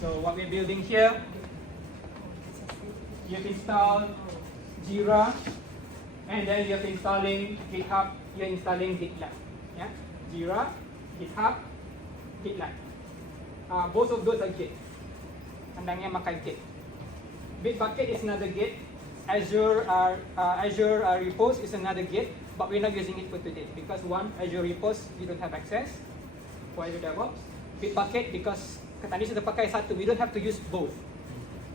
So what we're building here, you've installed Jira, and then you're installing GitHub, you're installing GitLab. Yeah? Jira, GitHub, GitLab. Both of those are Git. Andangnya makai Git. Bitbucket is another Git. Azure repos is another Git, but we're not using it for today because one, Azure repos we don't have access for Azure DevOps. Bitbucket because tadi sudah pakai satu, we don't have to use both.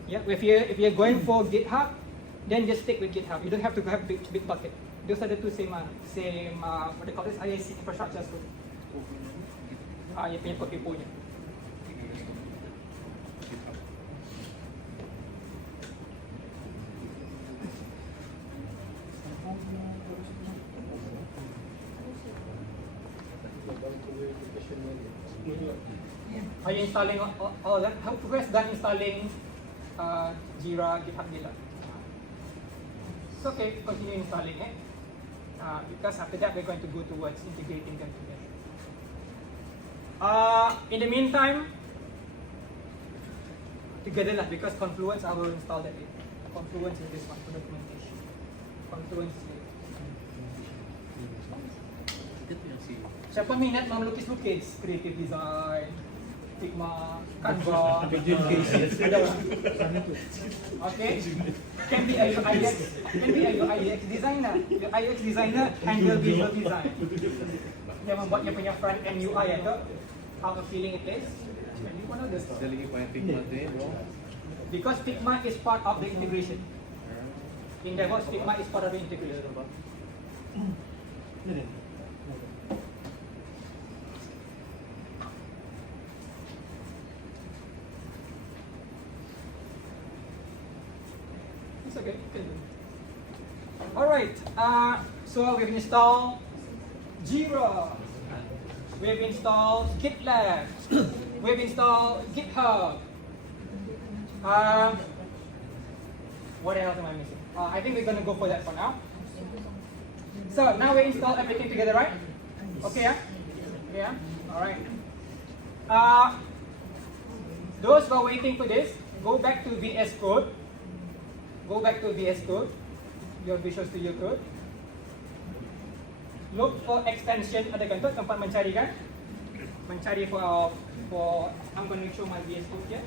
Yeah, if you're going for GitHub, then just stick with GitHub. You don't have to have Bitbucket. Those are the two same what they call this IAC infrastructure as well. Yang punya code repo-nya. Are you installing all that? How progress done installing Jira, GitHub, GitLab? It's okay, continue installing it. Because after that we're going to go towards integrating them together. In the meantime, together lah, because Confluence I will install that later. Confluence is this one for documentation. Confluence is later. Siapa minat melukis-lukis, creative design, Figma, Canva, ada orang. Okay, can be a UX designer. Your UX designer handle visual design. Dia membuat dia punya front end UI atau how appealing it is. You wanna this? Because Figma is part of the integration. In DevOps, Figma is part of the integration. It's okay, you can do it. Alright, so we've installed Jira, we've installed GitLab, we've installed GitHub. What else am I missing? I think we're going to go for that for now. So now we install everything together, right? Okay, yeah? Yeah? Alright. Those who are waiting for this, go back to VS Code. Go back to VS Code, your Visual Studio Code. Look for extension, ada kan tu tempat mencari kan? Mencari for I'm going to show my VS Code here.